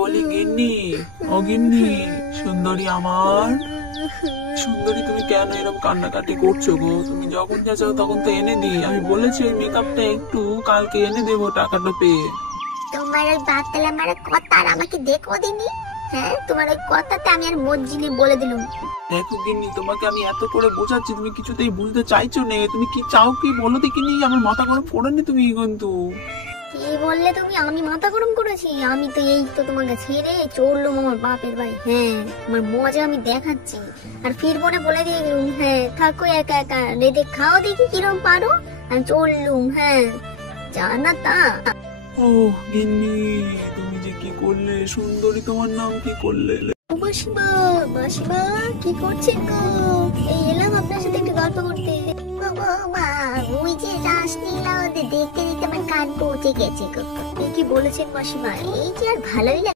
বলি গিন্নি, ও গিন্নি, সুন্দরী আমার সুন্দরী, তুমি কেন এরকম কান্নাকাটি করছো গো? তুমি যখন যা চাও তখন তো এনে দিই। আমি বলেছি ওই মেকআপটা একটু কালকে এনে দেবো টাকাটা পেয়ে। তোমার ওই বাতলা মারা কথা আর আমাকে দেখো দিনি। হ্যাঁ, তোমার ওই কথাতে আমি আর মজ্জিনি বলে দিলুম। দেখো গিন্নি, তোমাকে আমি এত করে বোঝাচ্ছি, তুমি কিছুতেই বুঝতে চাইছো না। তুমি কি চাও কি বলো দেখিনি? আমার মাথা গরম করেনি তুমি কিন্তু। কি বললে তুমি? আমি মাথা গরম করেছি? আমি তো এই তো তোমাকে ছেড়ে চললুম আমার বাপের বাড়ি। হ্যাঁ, আমার মজা আমি দেখাচ্ছি। আর ফিরবো না বলে দিয়ে গেলুম। হ্যাঁ, থাকো একা একা, রেঁধে খাও দেখি কিরম পারো। আমি চললুম। হ্যাঁ, জানা তা। ও গিন্নি, তুমি যে কি করলে! সুন্দরী তোমার নাম কি করলে! ও মাসিমা, মাসিমা কি করছেন গো? এই এলাম আপনার সাথে একটু গল্প করতে। মা, ওই যে রাসলীলা ওদের দেখতে দেখতে আমার কান পৌঁছে গেছে গো। কি বলেছেন মাসিমা? এই যে আর ভালোই লাগে।